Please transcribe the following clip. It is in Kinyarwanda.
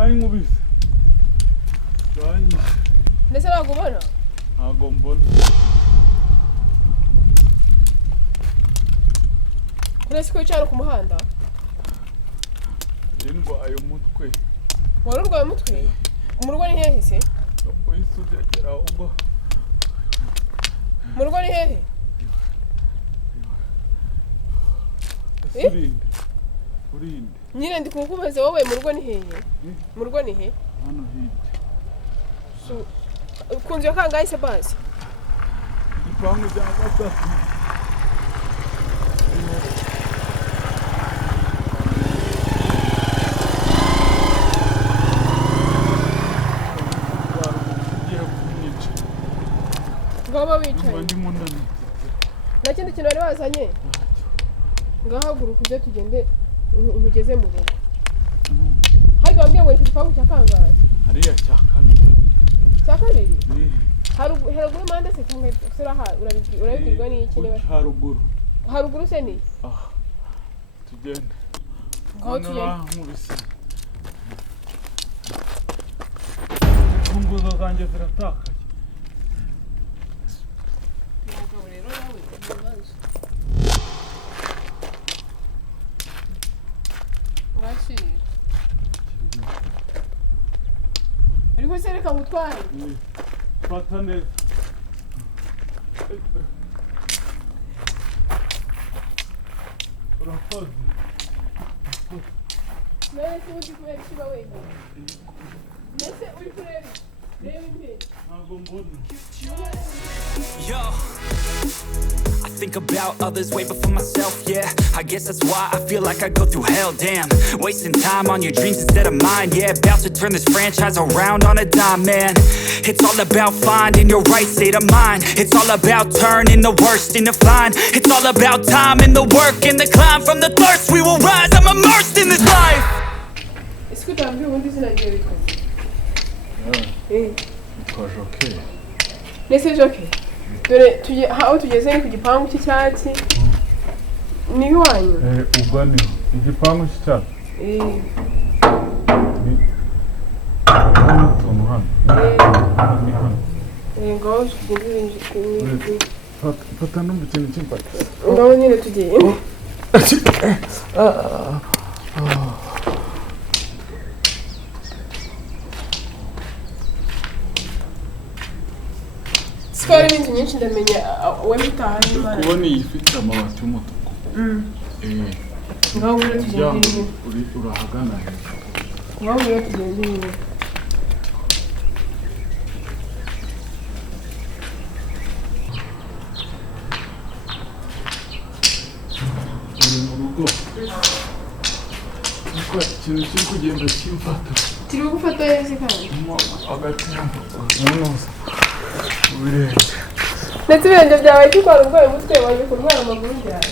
Ai ngubise. Ndetse nagubona? Ntago mbona. Kurese ko cyane ku muhanda? Ndwaye umutwe. Wari urwaye umutwe? Umurwa ni hehe se? Boyisugera ubwo. Umurwa ni hehe? Urinde. Nyine ndi kukubaza wowe murwa ni hehe? Murwa ni he? Hano hirya. So kunzi yakanga ise basi. Igipangu cya gatatu. Ngaba bicaye. Ndi mundani. Nakindi kintu bari bazanye. Ngahaguruka uje tugende umugeze mu rugo. Hajya wambwiye ngo igipangu cya kangahe? Hariya cya kabiri. Cya kabiri? Haruguru manda se cyangwa sura urabibwirwa n'iki niba? Haruguru. Haruguru se ni? Tugende. Ngaho tugende. Nkubise. Imfunguzo zanjye ziratakaye. Umugabo rero nawe ibibazo. Urashira. Ariko se reka ngutware. Fata neza. Urakoze. Nese uzi kubera ikiba wenyine. Nese uri kureba. Reba imbere. Ntago mbona. Yo, I think about others way before myself, yeah. I guess that's why I feel like I go through hell, damn. Wasting time on your dreams instead of mine, yeah. About to turn this franchise around on a dime, man. It's all about finding your right state of mind. It's all about turning the worst into fine. It's all about time and the work and the climb. From the thirst we will rise, I'm immersed in this life. Est-ce que tu as vu où on dit la gueule? Jockey. Nese jockey. Dore tuje aho tugeze ni ku gipangu cy'icyatsi. Ni iwanyu? Ubwo ni igipangu cy'icyatsi. Hano hano. Ni hano. Ngaho tugeze Fata numva ikintu cy'impaka. ngaho nyine tugiye. Sikari n'inzu nyinshi ndamenya wowe utaha n'Imana. Kubona iyi ifite amabati y'umutuku. Ngaho rero tugende nyine. Urahagana. Ngaho rero tugende nyine. Mu rugo. Niko ikintu kiri kugenda kimfata. Kiri gufata yeze kandi. Hagati y'amazi. Ubirenge. Ndetse ibirenge byawe cy'ukwara urwaye umutwe waje kurwara amaguru byawe.